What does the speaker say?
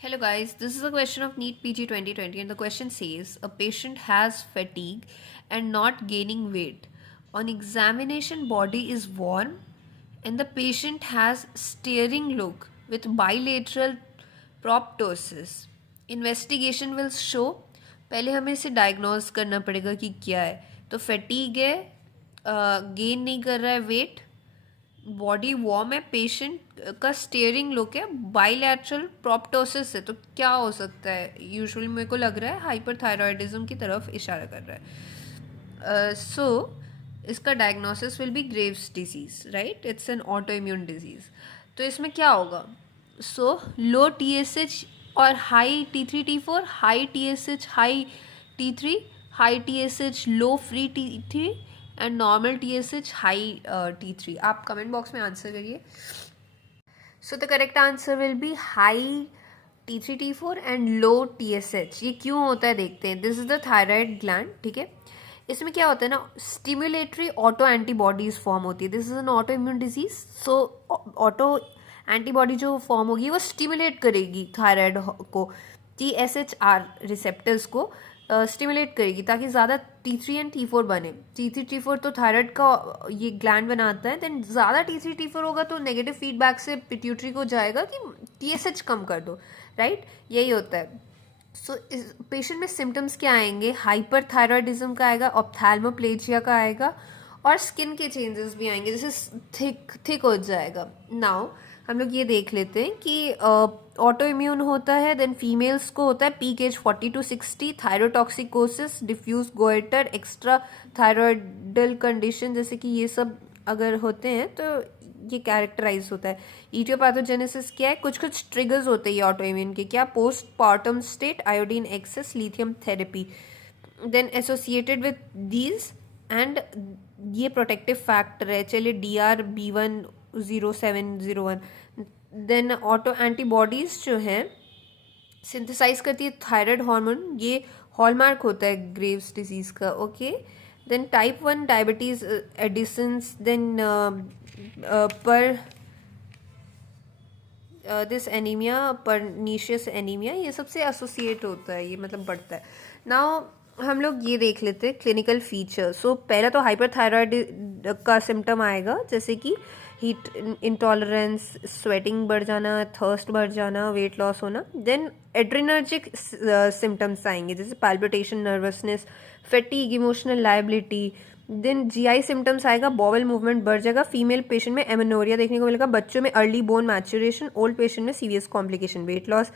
Hello guys, this is a question of NEET PG 2020 and the question says a patient has fatigue and not gaining weight. On examination body is warm and the patient has staring look with bilateral proptosis. Investigation will show पहले हमें इसे diagnose करना पड़ेगा कि क्या है. तो fatigue है, गेन नहीं कर रहा है वेट, बॉडी वार्म है, पेशेंट का स्टेयरिंग लुक है, बाइलैटरल प्रोप्टोसिस है. तो क्या हो सकता है? यूजुअली मेरे को लग रहा है हाइपरथायरॉयडिज्म की तरफ इशारा कर रहा है. सो इसका diagnosis will be Graves disease, right? It's an auto immune disease. तो इसमें क्या होगा? सो लो TSH और high T3 T4, high TSH high T3, high TSH low free T3 and normal TSH high T3. आप कमेंट बॉक्स में answer करिए. So the correct answer will be high T3 T4 and low TSH. ये क्यों होता है देखते हैं. This is the thyroid gland, ठीक है. इसमें क्या होता है ना, स्टिमुलेटरी ऑटो एंटीबॉडीज फॉर्म होती है. This is an auto immune disease. So auto antibody जो फॉर्म होगी वो स्टिमुलेट करेगी थायराइड को, TSHR रिसेप्टर्स को स्टिमुलेट करेगी ताकि ज़्यादा T3 एंड T4 बने. T3 T4 तो थायराइड का ये ग्लैंड बनाता है. देन ज़्यादा T3 T4 होगा तो नेगेटिव फीडबैक से पिट्यूटरी को जाएगा कि TSH कम कर दो, राइट? यही होता है. सो इस पेशेंट में सिम्टम्स क्या आएंगे? हाइपरथायरॉयडिज्म का आएगा, ऑप्थैल्मोप्लेजिया का आएगा और स्किन के चेंजेस भी आएंगे, जैसे थिक हो जाएगा. नाउ हम लोग ये देख लेते हैं कि ऑटो इम्यून होता है. देन फीमेल्स को होता है peak age 40 to 60, thyrotoxicosis, diffuse goitre, extra thyroidal condition, जैसे कि ये सब अगर होते हैं तो ये कैरेक्टराइज होता है. इटियोपैथोजेनेसिस क्या है? कुछ कुछ ट्रिगर्स होते हैं ऑटो इम्यून के. क्या? Postpartum state, iodine excess, lithium therapy. Then associated with these and ये प्रोटेक्टिव फैक्टर है. चलिए DR B10701. Then auto antibodies जो हैं सिंथेसाइज करती है थायराइड हार्मोन. ये हॉलमार्क होता है ग्रेव्स डिजीज का. Okay. Then type 1 diabetes, Addison's, then pernicious anaemia, pernicious anaemia, ये सबसे एसोसिएट होता है, ये मतलब बढ़ता है. नाउ हम लोग ये देख लेते हैं क्लिनिकल फीचर. सो पहला तो हाइपरथायरॉयड का सिम्टम आएगा, जैसे कि हीट इंटॉलरेंस, स्वेटिंग बढ़ जाना, थर्स्ट बढ़ जाना, वेट लॉस होना. देन एड्रेनर्जिक सिम्टम्स आएंगे, जैसे palpitation, nervousness, fatigue, emotional lability. Then GI symptoms आएगा, बॉवल मूवमेंट बढ़ जाएगा. फीमेल पेशेंट में एमेनोरिया देखने को मिलेगा. बच्चों में early bone maturation, old patient में सीवियस कॉम्प्लिकेशन, वेट लॉस.